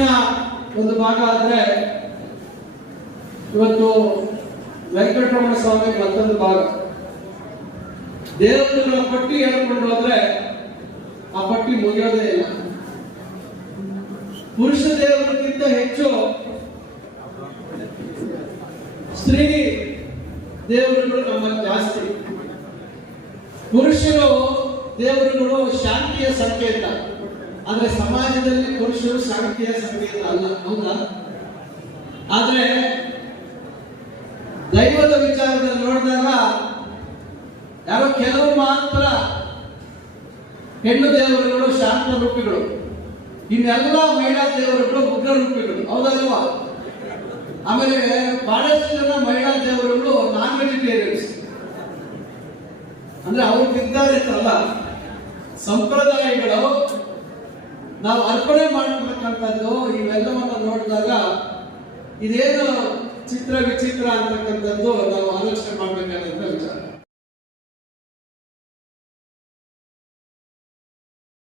ಭಾಗ ಆದ್ರೆ ಇವತ್ತು ವೆಂಕಟರಮಣ ಸ್ವಾಮಿ ಮತ್ತೊಂದು ಭಾಗ. ದೇವರುಗಳ ಪಟ್ಟಿ ಹೇಳ್ಕೊಂಡು ಹೋದ್ರೆ ಆ ಪಟ್ಟಿ ಮುಗಿಯೋದೇ ಇಲ್ಲ. ಪುರುಷ ದೇವರಿಗಿಂತ ಹೆಚ್ಚು ಸ್ತ್ರೀ ದೇವರುಗಳು ನಮ್ಮ ಜಾಸ್ತಿ. ಪುರುಷರು ದೇವರುಗಳು ಶಾಂತಿಯ ಸಂಕೇತ. ಆದ್ರೆ ಸಮಾಜದಲ್ಲಿ ಪುರುಷರು ಶಾಂತಿಯ ಸಂಕೇತ ಅಲ್ಲ, ಹೌದಾ? ಆದ್ರೆ ದೈವದ ವಿಚಾರದಲ್ಲಿ ನೋಡಿದಾಗ ಯಾರೋ ಕೆಲವು ಮಾತ್ರ ಹೆಣ್ಣು ದೇವರುಗಳು ಶಾಂತ ರೂಪಿಗಳು. ಇನ್ನೆಲ್ಲ ಮಹಿಳಾ ದೇವರುಗಳು ಉಗ್ರ ರೂಪಿಗಳು, ಹೌದಲ್ವಾ? ಆಮೇಲೆ ಬಹಳಷ್ಟು ಜನ ಮಹಿಳಾ ದೇವರುಗಳು ನಾನ್ ವೆಜಿಟೇರಿಯನ್ಸ್ ಅಂದ್ರೆ ಅವ್ರು ತಿಂತಾರೆ ಅಲ್ಲ. ಸಂಪ್ರದಾಯಗಳು ನಾವು ಅರ್ಪಣೆ ಮಾಡ್ತಕ್ಕಂಥದ್ದು ಇವೆಲ್ಲವನ್ನ ನೋಡಿದಾಗ ಇದೇನು ಚಿತ್ರ ವಿಚಿತ್ರ ಅಂತಕ್ಕಂಥದ್ದು ನಾವು ಆಲೋಚನೆ